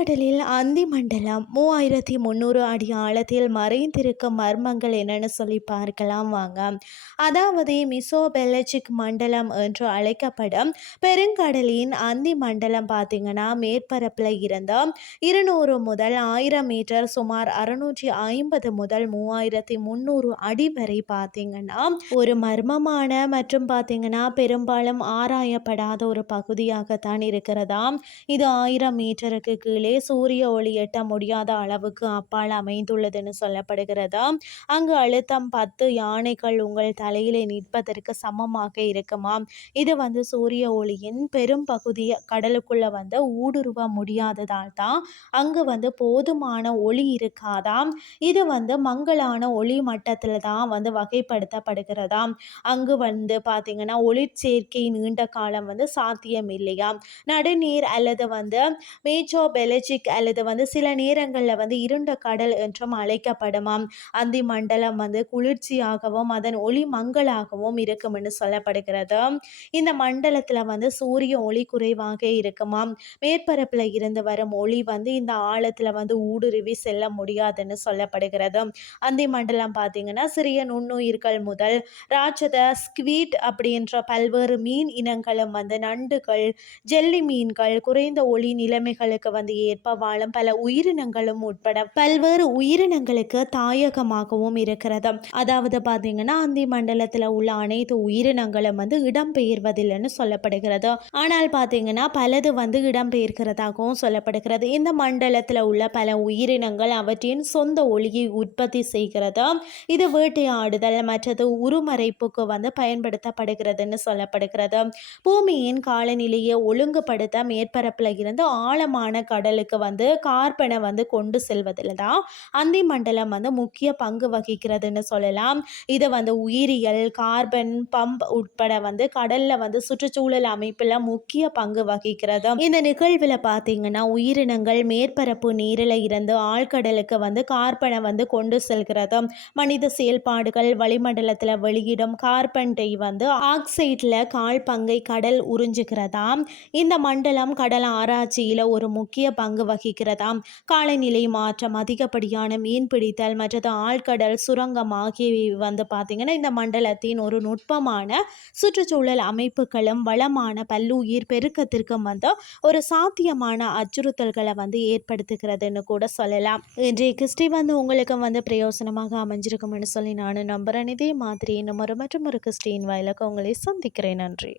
கடலில் அந்தி மண்டலம் மூவாயிரத்தி முந்நூறு அடி ஆழத்தில் மறைந்திருக்கும் மர்மங்கள் என்னன்னு சொல்லி பார்க்கலாம் வாங்க. அதாவது மிசோபெலஜிக் மண்டலம் என்று அழைக்கப்படும் பெருங்கடலின் அந்தி மண்டலம் பார்த்தீங்கன்னா மேற்பரப்பில் இருந்த இருநூறு முதல் ஆயிரம் மீட்டர் சுமார் அறுநூற்றி ஐம்பது முதல் மூவாயிரத்தி முந்நூறு அடி வரை பார்த்தீங்கன்னா ஒரு மர்மமான மற்றும் பார்த்தீங்கன்னா பெரும்பாலும் ஆராயப்படாத ஒரு பகுதியாகத்தான் இருக்கிறதா இது ஆயிரம் மீட்டருக்கு கீழே சூரிய ஒளி எட்ட முடியாத அளவுக்கு அப்பால் அமைந்துள்ளதுன்னு சொல்லப்படுகிறதா? அங்கு அழுத்தம் பத்து யானைகள் உங்கள் தலையிலே நிற்பதற்கு சமமாக இருக்குமாம் இது வந்து சூரிய ஒளியின் பெரும் பகுதி கடலுக்குள்ள வந்து ஊடுருவ முடியாததால் தான் அங்கு வந்து போதுமான ஒளி இருக்காதாம் இது வந்து மங்களான ஒளி மட்டத்தில் தான் வந்து வகைப்படுத்தப்படுகிறதாம் அங்கு வந்து பார்த்தீங்கன்னா ஒளிச்சேர்க்கை நீண்ட காலம் வந்து சாத்தியம் இல்லையா நடுநீர் அல்லது வந்து மேஜோ பெலஜிக் அல்லது வந்து சில நேரங்களில் வந்து இருண்ட கடல் என்றும் அழைக்கப்படுமாம். அந்தி மண்டலம் வந்து குளிர்ச்சியாகவும் அதன் ஒளி மங்களாகவும் இருக்கும் என்று சொல்லப்படுகிறது. இந்த மண்டலத்தில் வந்து சூரிய ஒளி குறைவாக இருக்குமாம். மேற்பரப்பில் இருந்து வரும் ஒளி வந்து இந்த ஆழத்தில் வந்து ஊடுருவி செல்ல முடியாதுன்னு சொல்லப்படுகிறது. அந்தி மண்டலம் பார்த்தீங்கன்னா சிறிய நுண்ணுயிர்கள் முதல் ராட்சத ஸ்குவீட் அப்படின்ற பல்வேறு மீன் இனங்களும் வந்து நண்டுகள் ஜெல்லி மீன்கள் குறைந்த ஒளி நிலைமைகளுக்கு வந்து ஏற்ப வாழும் பல உயிரினங்களும் உட்பட பல்வேறு உயிரினங்களுக்கு தாயகமாகவும் இருக்கிறது. அதாவது பார்த்தீங்கன்னா அந்தி மண்டலத்தில் உள்ள அனைத்து உயிரினங்களும் வந்து இடம்பெயர்வதில்லைன்னு சொல்லப்படுகிறது. ஆனால் பார்த்தீங்கன்னா பலது வந்து இடம்பெயர்கிறதாகவும் சொல்லப்படுகிறது. இந்த மண்டலத்தில் உள்ள பல உயிரினங்கள் அவற்றின் சொந்த ஒளியை உற்பத்தி செய்கிறது. இது வேட்டையாடுதல் மற்றது உருமறைப்புக்கு வந்து பயன்படுத்தப்படுகிறதுன்னு சொல்லப்படுகிறது. பூமியின் காலநிலையை ஒழுங்குபடுத்த மேற்பரப்பில் இருந்து ஆழமான கடல் கடலுக்கு வந்து கார்பனை வந்து கொண்டு செல்வதில் தான் அந்தி மண்டலம் வந்து முக்கிய பங்கு வகிக்கிறதுன்னு சொல்லலாம். இதை வந்து உயிரியல் கார்பன் பம்ப் உட்பட வந்து கடல்ல வந்து சுற்றுச்சூழல் அமைப்பில் முக்கிய பங்கு வகிக்கிறது. இந்த நிகழ்வில் பார்த்தீங்கன்னா உயிரினங்கள் மேற்பரப்பு நீரில் இருந்து ஆழ்கடலுக்கு வந்து கார்பனை வந்து கொண்டு செல்கிறது. மனித செயல்பாடுகள் வளிமண்டலத்தில் வெளியிடும் கார்பன் டை வந்து ஆக்சைடில் கால் பங்கை கடல் உறிஞ்சுக்கிறதா இந்த மண்டலம் கடல் ஆராய்ச்சியில் ஒரு முக்கிய பங்கு பங்கு வகிக்கிறதாம். காலநிலை மாற்றம் அதிகப்படியான மீன் பிடித்தல் மற்றது ஆழ்கடல் சுரங்கம் ஆகியவை வந்து பார்த்திங்கன்னா இந்த மண்டலத்தின் ஒரு நுட்பமான சுற்றுச்சூழல் அமைப்புகளும் வளமான பல்லுயிர் பெருக்கத்திற்கும் வந்து ஒரு சாத்தியமான அச்சுறுத்தல்களை வந்து ஏற்படுத்துகிறதுன்னு கூட சொல்லலாம். இன்றைய கிறிஸ்டி வந்து உங்களுக்கு வந்து பிரயோசனமாக அமைஞ்சிருக்கும்னு சொல்லி நான் நம்புகிறேன் இதே மாதிரி இன்னும் ஒரு மற்றும் ஒரு கிறிஸ்டின் வாயிலாக உங்களை சந்திக்கிறேன். நன்றி.